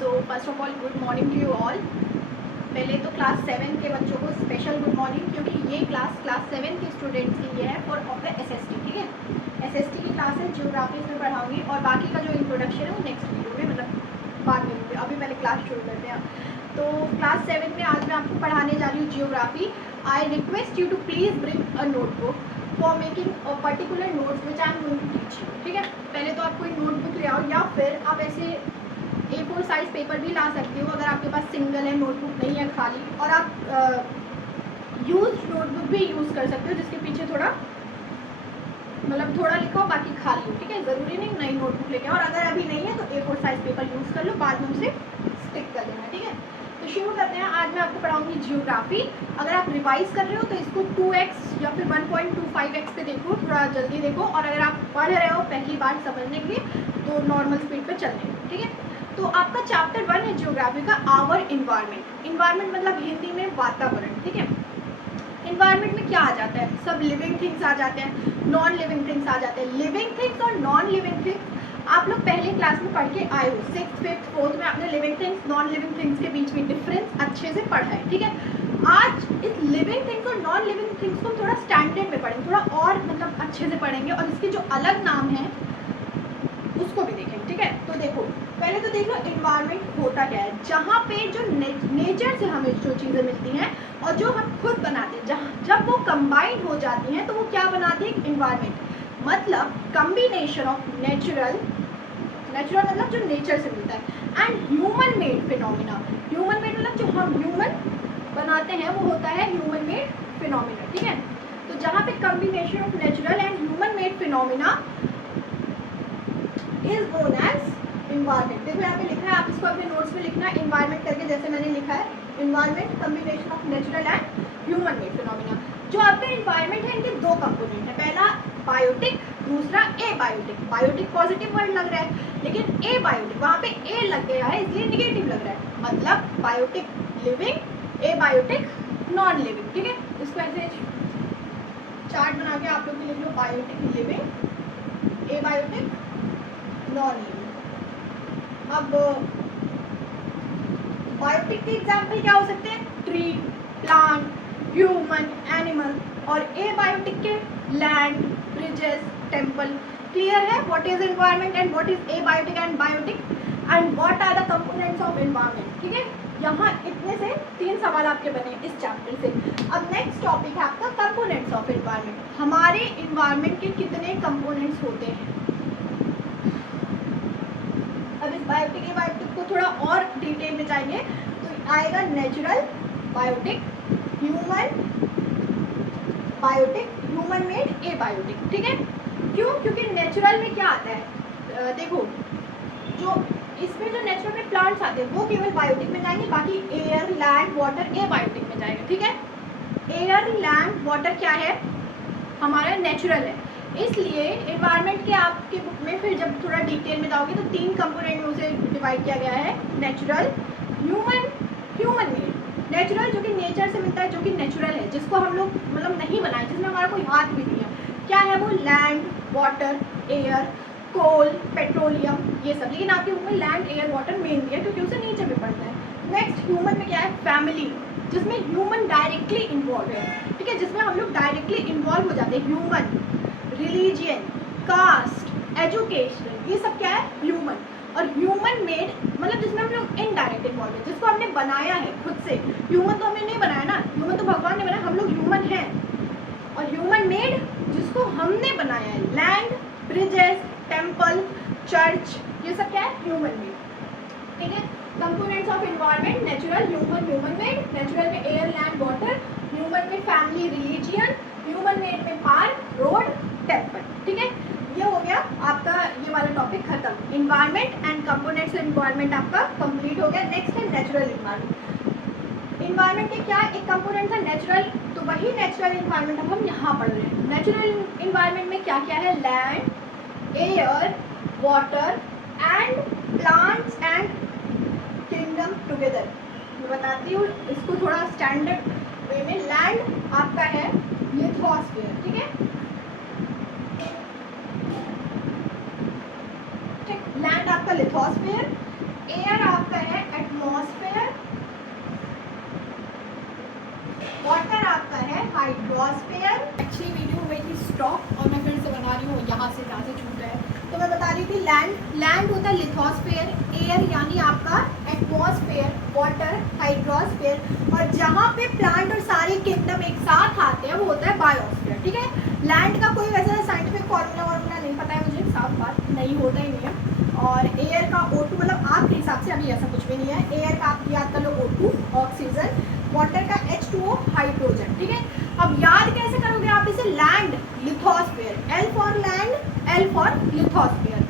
So first of all good morning to you all. पहले तो class 7 के बच्चों को स्पेशल गुड मॉर्निंग, क्योंकि ये क्लास 7 के स्टूडेंट्स के लिए है फॉर ऑफ द SST। ठीक है, SST की क्लास है, जियोग्राफी में पढ़ाऊंगी और बाकी का जो इंट्रोडक्शन है वो नेक्स्ट वीडियो में, मतलब बाद में होंगे। अभी पहले क्लास शुरू करते हैं। तो क्लास 7 में आज मैं आपको पढ़ाने जा रही हूँ geography. I request you to please bring a notebook for making a particular notes which I am going to teach you. ठीक है, पहले तो आप कोई नोटबुक ले आओ, या फिर आप ऐसे A4 साइज पेपर भी ला सकते हो अगर आपके पास सिंगल है, नोटबुक नहीं है खाली। और आप यूज नोटबुक भी यूज़ कर सकते हो जिसके पीछे थोड़ा मतलब थोड़ा लिखा हो बाकी खाली हो। ठीक है, ज़रूरी नहीं नई नोटबुक लेके आओ, और अगर अभी नहीं है तो A4 साइज पेपर यूज़ कर लो, बाद में उसे स्टिक कर देना। ठीक है, तो शुरू करते हैं। आज मैं आपको पढ़ाऊंगी जियोग्राफी। अगर आप रिवाइज कर रहे हो तो इसको 2x या फिर 1.25x पे देखो, थोड़ा जल्दी देखो। और अगर आप पढ़ रहे हो पहली बार समझने के लिए तो नॉर्मल स्पीड पे चलने। ठीक है, तो आपका चैप्टर 1 है जियोग्राफी का, आवर इन्वायरमेंट। इन्वायरमेंट मतलब हिंदी में वातावरण। ठीक है, इन्वायरमेंट में क्या आ जाता है, सब लिविंग थिंग्स आ जाते हैं, नॉन लिविंग थिंग्स आ जाते हैं। लिविंग थिंग्स और नॉन लिविंग थिंग्स आप लोग पहले क्लास में पढ़ के आए हो, 6th 5th 4th में आपने living things non living things के बीच में डिफरेंस अच्छे से पढ़ा है। ठीक है, आज इस लिविंग थिंग्स और नॉन लिविंग थिंग्स को थोड़ा स्टैंडर्ड में पढ़ेंगे, थोड़ा और मतलब अच्छे से पढ़ेंगे, और इसके जो अलग नाम है उसको भी देखेंगे। ठीक है, तो देखो पहले तो देख लो इन्वायरमेंट होता क्या है। जहाँ पे जो नेचर से हमें जो चीज़ें मिलती हैं और जो हम खुद बनाते हैं, जहाँ जब वो कंबाइंड हो जाती हैं तो वो क्या बनाती है, इन्वायरमेंट। मतलब कम्बिनेशन ऑफ नेचुरल मतलब जो नेचर से मिलता है, and human made phenomena. Human made मतलब जो हम ह्यूमन बनाते हैं वो होता है ह्यूमन मेड फिनोमिना। ठीक है, तो जहाँ पे combination of natural and human made phenomena is known as environment. देखो यहाँ पे लिखा है, आप इसको अपने नोट्स में लिखना इन्वायरमेंट करके, जैसे मैंने लिखा है environment combination of natural and human made phenomena. जो आपका इन्वायरमेंट है इनके दो कंपोनेंट है, पहला बायोटिक, दूसरा एबायोटिक। बायोटिक पॉजिटिव वर्ड लग रहा है, लेकिन एबायोटिक वहाँ पे ए लग गया है इसलिए निगेटिव लग रहा है। मतलब biotic living, abiotic non living. ठीक है, इसको ऐसे चार्ट बना के आप लोग लिख लो, biotic living, abiotic non living. अब बायोटिक के एग्जाम्पल क्या हो सकते हैं, ट्री, प्लांट, ह्यूमन, एनिमल। और एबायोटिक के लैंड, ब्रिजेस, टेम्पल। क्लियर है what is environment and what is abiotic and biotic and what are the components of environment. ठीक है, यहाँ इतने से 3 सवाल आपके बने इस चैप्टर से। अब नेक्स्ट टॉपिक है आपका कंपोनेंट्स ऑफ एनवायरनमेंट। हमारे एनवायरनमेंट के कितने कंपोनेंट्स होते हैं। अब इस बायोटिक एबायोटिक को थोड़ा और डिटेल में जाएंगे तो आएगा natural biotic, human biotic, human made abiotic. ठीक है, क्यों, क्योंकि नेचुरल में क्या आता है, देखो जो इसमें जो नेचुरल में प्लांट्स आते हैं वो केवल बायोटिक में जाएंगे, बाकी एयर, लैंड, वाटर एबायोटिक में जाएगा। ठीक है, एयर, लैंड, वाटर क्या है, हमारा नेचुरल है। इसलिए एनवायरनमेंट के आपके बुक में फिर जब थोड़ा डिटेल में जाओगे तो 3 कंपोनेंट में उसे डिवाइड किया गया है, natural, human, human made. Natural जो कि नेचर से मिलता है, जो कि नेचुरल है, जिसको हम लोग मतलब नहीं बनाए, जिसमें हमारा कोई हाथ भी नहीं है। क्या है वो, लैंड, वाटर, एयर, कोल, पेट्रोलियम, ये सब। लेकिन आपके बुक में लैंड, एयर, वाटर मेन दिया क्योंकि उसे नीचे में पड़ता है। नेक्स्ट ह्यूमन में क्या है, फैमिली, जिसमें ह्यूमन डायरेक्टली इन्वॉल्व है। ठीक है, जिसमें हम लोग डायरेक्टली इन्वॉल्व हो जाते हैं। ह्यूमन, रिलीजियन, कास्ट, एजुकेशन, ये सब क्या है, ह्यूमन। और ह्यूमन मेड मतलब जिसमें हम लोग इनडायरेक्ट इन्वॉल्व है, जिसको हमने बनाया है खुद से। ह्यूमन तो हमने नहीं बनाया ना, ह्यूमन तो भगवान ने बनाया, हम लोग ह्यूमन हैं। और ह्यूमन मेड जिसको हमने बनाया है, लैंड, ब्रिजेस, टेम्पल, चर्च, ये सब क्या है, ह्यूमन मेड। ठीक है, components of environment, natural, human, human made. Natural में एयर, लैंड, वाटर, ह्यूमन में फैमिली, रिलीजियन, ह्यूमन मेड में पार्क, रोड, टेम्पल। ठीक है, ये हो गया आपका ये वाला टॉपिक खत्म। Environment and components of environment आपका कंप्लीट हो गया। नेक्स्ट है नेचुरल इन्वायरमेंट। इन्वायरमेंट के क्या एक कंपोनेंट है, नेचुरल, तो वही नेचुरल इन्वायरमेंट अब हम यहाँ पढ़ रहे हैं। नेचुरल इन्वायरमेंट में क्या क्या है, land, air, water and plants and kingdom together. मैं बताती हूँ इसको थोड़ा स्टैंडर्ड वे में। लैंड आपका है लिथोस्फीयर। ठीक है, ठीक, लैंड आपका लिथोस्फीयर, एयर आपका है एटमॉस्फेयर, वाटर आपका है हाइड्रोस्फेयर। एक्चुअली वीडियो हुई थी स्टॉप और मैं फिर से बना रही हूँ, यहाँ से जहाँ से छूट है। तो मैं बता रही थी लैंड होता है लिथोस्फेयर, एयर यानी आपका एटमॉस्फेयर, वाटर हाइड्रोस्फेयर, और जहाँ पे प्लांट और सारे किंगडम एक साथ आते हैं वो होता है बायोस्फेयर। ठीक है, लैंड का कोई वैसा साइंटिफिक फॉर्मूला नहीं पता है मुझे, साफ बात नहीं होता ही नहीं है। और एयर का O2 मतलब आपके हिसाब से अभी ऐसा कुछ भी नहीं है। एयर का आप याद कर लो O2 ऑक्सीजन, वाटर का H2O हाइड्रोजन। ठीक है, अब याद कैसे करोगे आप इसे? Land lithosphere, L for land, L for lithosphere,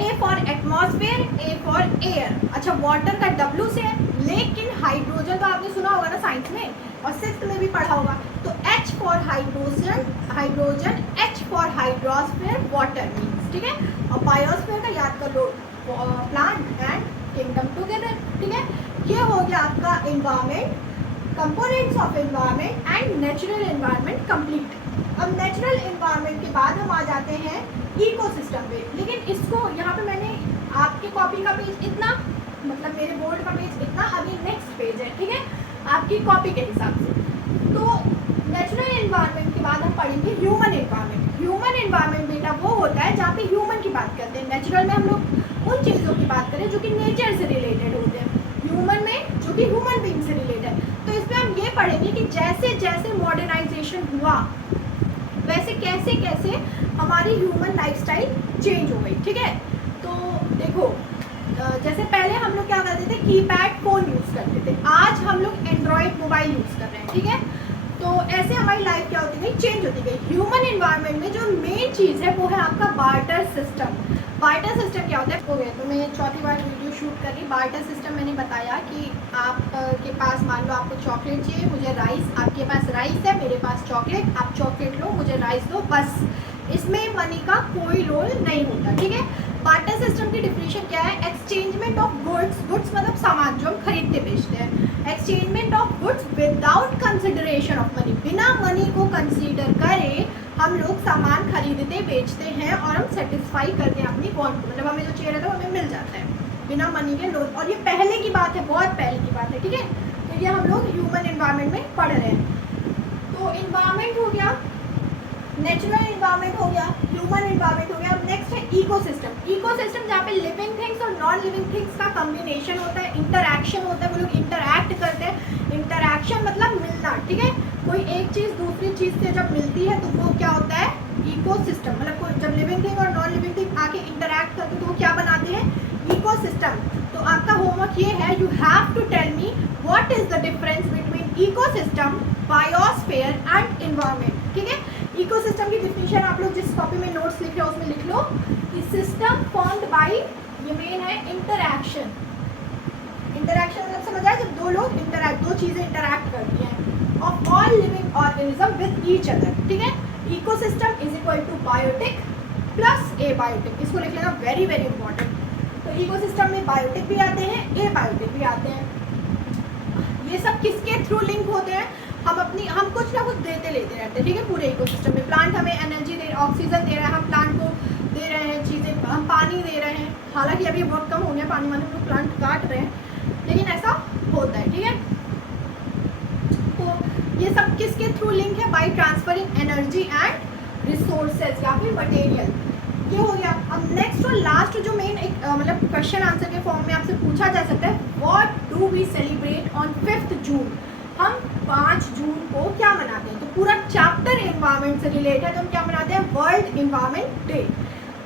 A for atmosphere, A for air. अच्छा, वाटर का W से है, लेकिन हाइड्रोजन तो आपने सुना होगा ना साइंस में, और 6th में भी पढ़ा होगा। तो H for hydrogen, H for hydrosphere, water means. ठीक है, और बायोस्फेयर का याद कर लो, प्लांट एंड किंगडम टुगेदर। ठीक है, ये हो गया आपका environment, components of environment and natural environment complete. अब नेचुरल एनवायरमेंट के बाद हम आ जाते हैं इकोसिस्टम पे। लेकिन इसको यहाँ पे मैंने आपकी कॉपी का पेज इतना, मतलब मेरे बोर्ड का पेज इतना, अभी नेक्स्ट पेज है। ठीक है, आपकी कॉपी के हिसाब से। तो नेचुरल एनवायरनमेंट के बाद हम पढ़ेंगे ह्यूमन एनवायरनमेंट। ह्यूमन एनवायरनमेंट बेटा वो होता है जहाँ पे ह्यूमन की बात करते हैं। नेचुरल में हम लोग उन चीज़ों की बात करें जो कि नेचर से रिलेटेड होते हैं, ह्यूमन में जो कि ह्यूमन बीइंग से रिलेटेड। तो इसमें हम ये पढ़ेंगे कि जैसे जैसे मॉडर्नाइजेशन हुआ वैसे कैसे कैसे हमारी ह्यूमन लाइफस्टाइल चेंज हो गई। ठीक है, तो देखो जैसे पहले हम लोग क्या करते थे, कीपैड फोन यूज़ करते थे, आज हम लोग एंड्रॉयड मोबाइल यूज़ कर रहे हैं। ठीक है, तो ऐसे हमारी लाइफ क्या होती गई, चेंज होती गई। ह्यूमन एनवायरनमेंट में जो मेन चीज़ है वो है आपका बार्टर सिस्टम। बार्टर सिस्टम क्या होता है? हो गया, तो मैं चौथी बार वीडियो शूट कर रही। बार्टर सिस्टम मैंने बताया कि आप के पास मान लो आपको चॉकलेट चाहिए, मुझे राइस, आपके पास राइस है, मेरे पास चॉकलेट, आप चॉकलेट लो, मुझे राइस दो, बस। इसमें मनी का कोई रोल नहीं होता। ठीक है, बार्टर सिस्टम की डिफिनेशन क्या है? एक्सचेंजमेंट ऑफ गुड्स, गुड्स मतलब सामान जो हम खरीदते बेचते हैं, exchangement of goods without consideration of money, बिना मनी को कंसीडर करे हम लोग सामान खरीदते बेचते हैं और हम सेटिस्फाई करते हैं अपनी वांट को, मतलब हमें जो चाहिए रहता है वो हमें मिल जाता है बिना मनी के लोन। और ये पहले की बात है, बहुत पहले की बात है। ठीक है, तो ये हम लोग ह्यूमन एनवायरनमेंट में पढ़ रहे हैं। तो एनवायरनमेंट हो गया, नेचुरल एनवायरनमेंट हो गया, ह्यूमन एनवायरनमेंट हो गया। अब नेक्स्ट है इकोसिस्टम। इकोसिस्टम जहाँ पे लिविंग थिंग्स और नॉन लिविंग थिंग्स का कॉम्बिनेशन होता है, इंटरैक्शन होता है, वो लोग इंटरैक्ट करते हैं। इंटरैक्शन मतलब मिलना। ठीक है, कोई एक चीज़ दूसरी चीज़ से जब मिलती है तो वो क्या होता है? इकोसिस्टम। मतलब कोई जब लिविंग थिंग और नॉन लिविंग थिंग आके इंटरैक्ट करते तो वो क्या बनाते हैं? इकोसिस्टम। तो आपका होमवर्क ये है, you have to tell me what is the difference between ecosystem, biosphere and environment. ठीक है, इकोसिस्टम की डिफिनेशन आप लोग जिस कॉपी में नोट्स लिख रहे हो उसमें लिख लो कि सिस्टम फॉर्म्ड बाय, ये मेन है इंटरैक्शन। इंटरैक्शन मतलब समझ आया, जब दो लोग दो चीज़ें इंटरैक्ट करती हैं, of all living organism with each other. ठीक है, ecosystem is equal to biotic plus abiotic, इसको लिख लेना, वेरी वेरी इंपॉर्टेंट। तो इकोसिस्टम में बायोटिक भी आते हैं, एबायोटिक भी आते हैं। ये सब किसके थ्रू लिंक होते हैं? हम कुछ ना कुछ देते लेते रहते हैं। ठीक है, पूरे इकोसिस्टम में प्लांट हमें एनर्जी दे, ऑक्सीजन दे रहा है, हम प्लांट को दे रहे हैं चीज़ें, हम पानी दे रहे हैं। हालांकि अभी बहुत कम हो गया पानी वाले, हम लोग प्लांट काट रहे हैं, लेकिन ऐसा होता है। ठीक है, तो ये सब किसके थ्रू लिंक है? By transferring energy and resources या फिर मटेरियल। ये हो गया। अब नेक्स्ट और लास्ट जो मेन एक मतलब क्वेश्चन आंसर के फॉर्म में आपसे पूछा जा सकता है, what do we celebrate on 5th June? हम 5 जून को क्या मनाते हैं? तो पूरा चैप्टर एनवायरनमेंट से रिलेटेड है, तो हम क्या मनाते हैं? World environment day.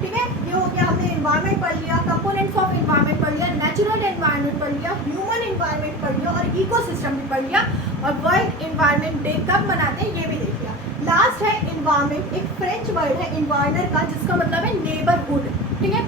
ठीक है, ये हो गया, हमने एनवायरनमेंट पढ़ लिया, कंपोनेंट्स ऑफ एनवायरनमेंट पढ़ लिया, नेचुरल एनवायरनमेंट पढ़ लिया, ह्यूमन एनवायरनमेंट पढ़ लिया और इकोसिस्टम भी पढ़ लिया, और वर्ल्ड एनवायरनमेंट डे कब मनाते हैं ये भी देख लिया। लास्ट है एनवायरनमेंट, एक फ्रेंच वर्ड है एनवायरनर का, जिसका मतलब है नेबरहुड। ठीक है,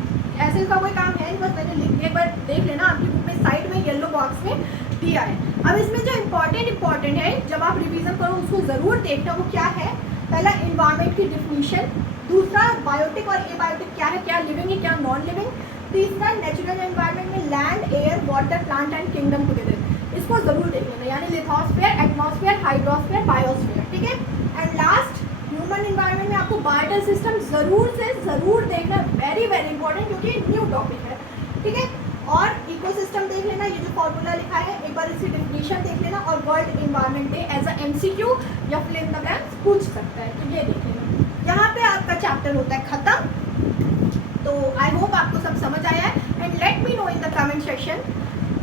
ऐसे इसका कोई काम है नहीं, बस मैंने लिख दिया, एक बार देख लेना, आपकी बुक में साइड में येलो बॉक्स में दिया है। अब इसमें जो इम्पॉर्टेंट है, जब आप रिवीजन करो उसको ज़रूर देखना, वो क्या है? पहला एनवायरनमेंट की डिफिनीशन, दूसरा बायोटिक और एबायोटिक क्या है, क्या लिविंग है क्या नॉन लिविंग, तीसरा नेचुरल एनवायरनमेंट में land, air, water, plant and kingdom together, इसको जरूर देख लेना, यानी लिथोस्फीयर, एटमॉस्फेयर, हाइड्रोस्फीयर, बायोस्फीयर। ठीक है, एंड लास्ट ह्यूमन एनवायरनमेंट में आपको बार्टर सिस्टम जरूर से ज़रूर देखना, वेरी वेरी इंपॉर्टेंट, क्योंकि न्यू टॉपिक है। ठीक है। और इकोसिस्टम देख लेना, ये जो फॉर्मूला लिखा है एक बार इसकी डेफिनेशन देख लेना, और world environment day as a MCQ या फिल इन द ब्लैंक्स पूछ सकता है, तो ये देख लेना। यहाँ पे आपका चैप्टर होता है खत्म। तो आई होप आपको सब समझ आया है, and let me know in the comment section,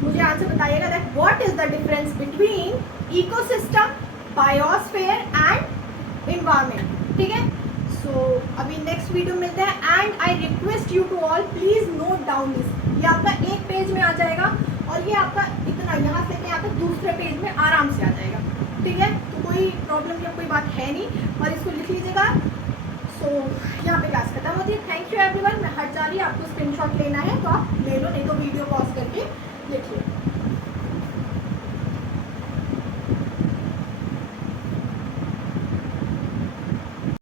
मुझे आंसर बताइएगा that what is the difference between ecosystem, biosphere and environment, ठीक है। सो अभी नेक्स्ट वीडियो मिलते हैं, and I request you to all please note down this. ये आपका एक पेज में आ जाएगा, और ये आपका इतना यहाँ से यहाँ तक दूसरे पेज में आराम से आ जाएगा, ठीक है। तो कोई प्रॉब्लम या कोई बात है नहीं, और इसको लिख लीजिएगा। सो यहाँ पे क्लास खत्म होती है। Thank you everyone. मैं हट जा रही, आपको स्क्रीनशॉट लेना है तो आप ले लो, नहीं तो वीडियो पॉज करके देखिए।